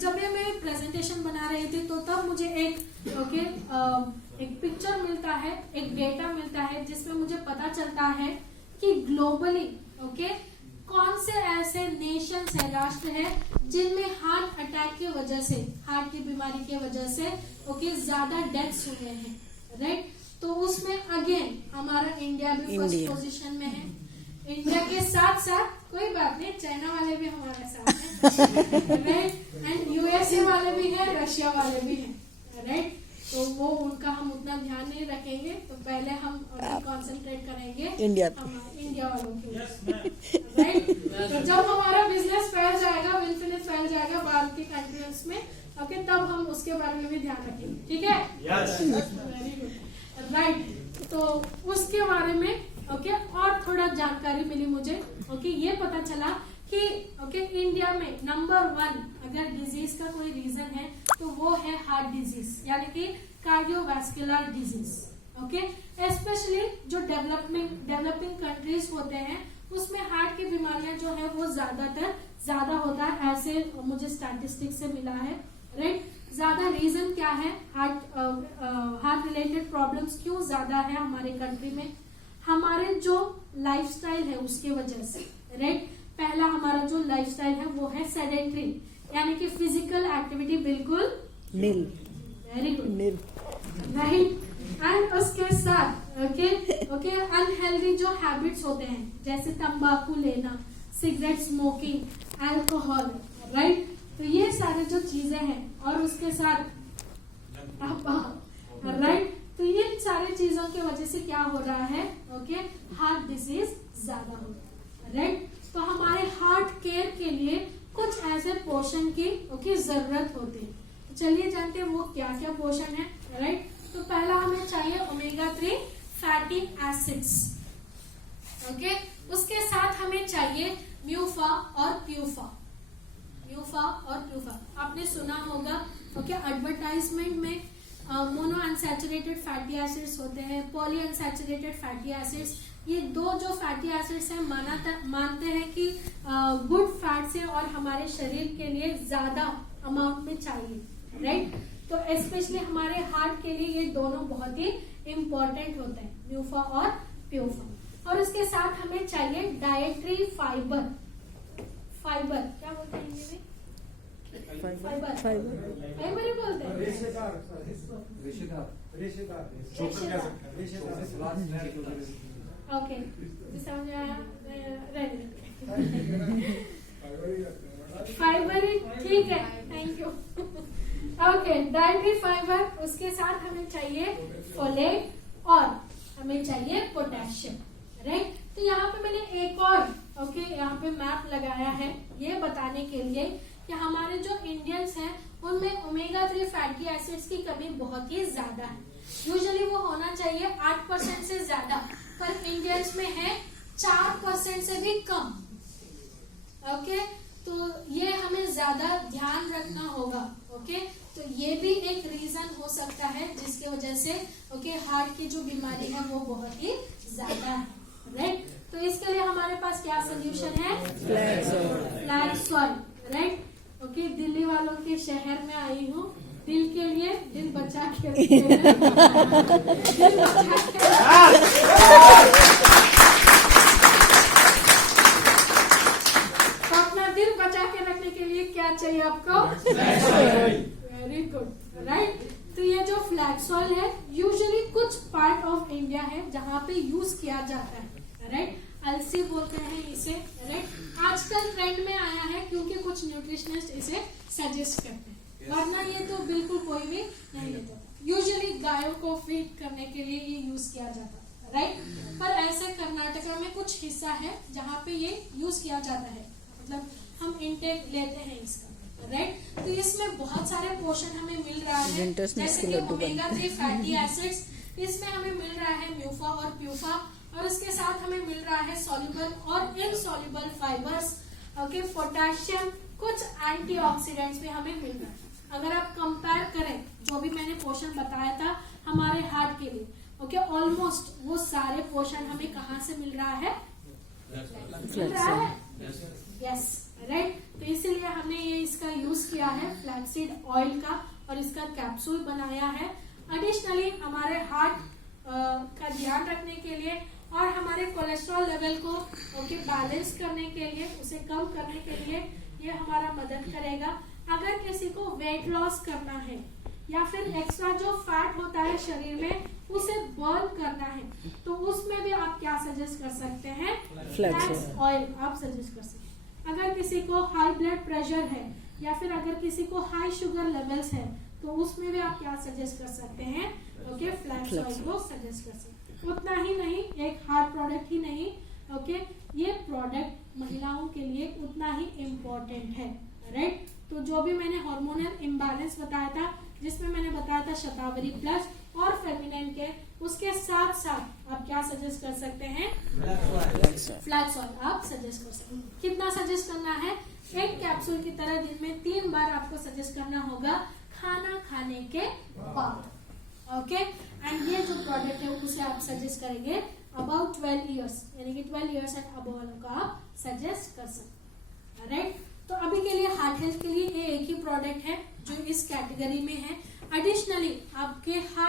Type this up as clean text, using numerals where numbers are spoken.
जब ये मैं प्रेजेंटेशन बना रही थी तो तब मुझे एक पिक्चर मिलता है, एक डेटा मिलता है जिसमें मुझे पता चलता है कि ग्लोबली कौन से ऐसे नेशंस है, राष्ट्र है जिनमें हार्ट अटैक की वजह से, हार्ट की बीमारी की वजह से ज्यादा डेथ्स हुए हैं, राइट। तो उसमें अगेन हमारा इंडिया भी फर्स्ट पोजीशन में है। इंडिया के साथ साथ कोई बात नहीं, चाइना वाले भी हमारे साथ हैं, राइट, एंड यूएसए वाले भी हैं, रशिया वाले भी हैं, राइट। तो वो उनका हम उतना ध्यान नहीं रखेंगे, तो पहले हम कंसंट्रेट करेंगे इंडिया वालों के, राइट। तो जब हमारा बिजनेस फैल जाएगा, इनफिनिट फैल जाएगा बाहर की कंट्रीज में, तब हम उसके बारे में भी ध्यान रखेंगे, ठीक है। Very good, right. तो उसके बारे में और थोड़ा जानकारी मिली मुझे। ये पता चला कि इंडिया में नंबर 1 अगर डिजीज का कोई रीजन है तो वो है हार्ट डिजीज, यानी कि कार्डियोवैस्कुलर डिजीज। स्पेशली जो डेवलपिंग कंट्रीज होते हैं उसमें हार्ट की बीमारियां जो है वो ज्यादा होता है, ऐसे मुझे स्टैटिस्टिक्स से मिला है, राइट। ज्यादा रीजन क्या है, हार्ट रिलेटेड प्रॉब्लम्स क्यों ज्यादा है हमारे कंट्री में? हमारे जो लाइफस्टाइल है उसके वजह से, राइट। पहला हमारा जो लाइफस्टाइल है वो है सेडेंट्री, यानी कि फिजिकल एक्टिविटी बिल्कुल नील, वेरी गुड, राइट। एंड उसके साथ अनहेल्दी जो हैबिट्स होते हैं जैसे तंबाकू लेना, सिगरेट स्मोकिंग, अल्कोहल, राइट। तो ये सारे जो चीजें हैं और उसके साथ राइट, तो ये सारी चीजों की वजह से क्या हो रहा है, हार्ट डिजीज ज्यादा हो रहा है, राइट। तो हमारे हार्ट केयर के लिए कुछ ऐसे पोषण की जरूरत होती है। तो चलिए जानते हैं वो क्या क्या पोषण है, राइट। तो पहला हमें चाहिए ओमेगा 3 फैटी एसिड्स, उसके साथ हमें चाहिए म्यूफा और प्यूफा। आपने सुना होगा एडवर्टाइजमेंट में मोनो अनसैचुरेटेड फैटी एसिड्स होते हैं, पॉली अनसैचुरेटेड फैटी एसिड्स। ये दो जो फैटी एसिड्स हैं मानते हैं कि गुड फैट्स हैं और हमारे शरीर के लिए ज्यादा अमाउंट में चाहिए, राइट। तो स्पेशली हमारे हार्ट के लिए ये दोनों बहुत ही इम्पोर्टेंट होते हैं, म्यूफा और प्यूफा। और इसके साथ हमें चाहिए डाइटरी फाइबर क्या बोलते हैं हिंदी में? फाइबर ही बोलते हैं, ओके, समझ आया, फाइबर ही ठीक है, थैंक यू। डाइटरी फाइबर, उसके साथ हमें चाहिए फोलेट और हमें चाहिए पोटेशियम, राइट। तो यहाँ पे मैंने एक और यहाँ पे मैप लगाया है ये बताने के लिए कि हमारे जो इंडियंस हैं उनमें ओमेगा 3 फैटी एसिड्स की कमी बहुत ही ज्यादा है। यूजुअली वो होना चाहिए 8% से ज्यादा, पर इंडियंस में है 4% से भी कम। तो ये हमें ज्यादा ध्यान रखना होगा। तो ये भी एक रीजन हो सकता है जिसकी वजह से हार्ट की जो बीमारी है वो बहुत ही ज्यादा है, राइट। तो इसके लिए हमारे पास क्या सोल्यूशन है? Flag soil, right. दिल्ली वालों के शहर में आई हूँ, दिल के लिए दिल बचा के तो अपना दिल बचा के रखने के लिए क्या चाहिए आपको? Very good, right. तो ये जो फ्लैग सॉइल है यूजुअली कुछ पार्ट ऑफ इंडिया है जहाँ पे यूज किया जाता है, राइट। अलसी बोलते हैं इसे, राइट। आजकल ट्रेंड में आया है क्योंकि कुछ न्यूट्रिशनिस्ट इसे सजेस्ट करते हैं, वरना ये तो बिल्कुल कोई भी नहीं लेता। यूजुअली गायों को फीड करने के लिए ये यूज किया जाता है, राइट। पर ऐसे कर्नाटका में कुछ हिस्सा है जहाँ पे ये यूज किया जाता है, मतलब हम इंटेक लेते हैं इसका, राइट। तो इसमें बहुत सारे पोषण हमें मिल रहा है, जैसे कि ओमेगा 3 फैटी एसिड्स, इसमें हमें मिल रहा है म्यूफा और प्यूफा, और इसके साथ हमें मिल रहा है सॉल्युबल और इनसॉल्युबल फाइबर्स, पोटेशियम, कुछ एंटीऑक्सीडेंट्स भी हमें मिल रहा है। अगर आप कंपेयर करें जो भी मैंने पोषण बताया था हमारे हार्ट के लिए, ऑलमोस्ट वो सारे पोषण हमें कहाँ से मिल रहा है? Yes, right. तो इसीलिए हमने ये इसका यूज किया है फ्लैक्सीड ऑयल का और इसका कैप्सूल बनाया है। एडिशनली हमारे हार्ट का ध्यान रखने के लिए और हमारे कोलेस्ट्रॉल लेवल को बैलेंस करने के लिए, उसे कम करने के लिए ये हमारा मदद करेगा। अगर किसी को वेट लॉस करना है या फिर एक्स्ट्रा जो फैट होता है शरीर में उसे बर्न करना है, तो उसमें भी आप क्या सजेस्ट कर सकते हैं? फ्लैक्स ऑयल आप सजेस्ट कर सकते हैं। अगर किसी को हाई ब्लड प्रेशर है या फिर अगर किसी को हाई शुगर लेवल्स है, तो उसमें भी आप क्या सजेस्ट कर सकते हैं? फ्लैक्स ऑयल को सजेस्ट कर सकते हैं। उतना ही नहीं, एक हार्ट प्रोडक्ट ही नहीं, ये प्रोडक्ट महिलाओं के लिए उतना ही इम्पोर्टेंट है, राइट। तो जो भी मैंने हार्मोनल इम्बैलेंस बताया था, जिसमें मैंने बताया था शतावरी प्लस और फेमिनिन के, उसके साथ साथ आप क्या सजेस्ट कर सकते हैं? फ्लैक्स ऑयल आप सजेस्ट कर सकते हैं। कितना सजेस्ट करना है? एक कैप्सूल की तरह दिन में 3 बार आपको सजेस्ट करना होगा खाना खाने के बाद। एंड ये जो प्रोडक्ट है उसे आप सजेस्ट करेंगे अबाउट 12 इयर्स, यानी कि 12 इयर्स एंड अबव वालों का आप सजेस्ट कर सकते हैं, राइट। तो अभी के लिए हार्ट हेल्थ के लिए ये एक ही प्रोडक्ट है जो इस कैटेगरी में है। एडिशनली आपके हार्ट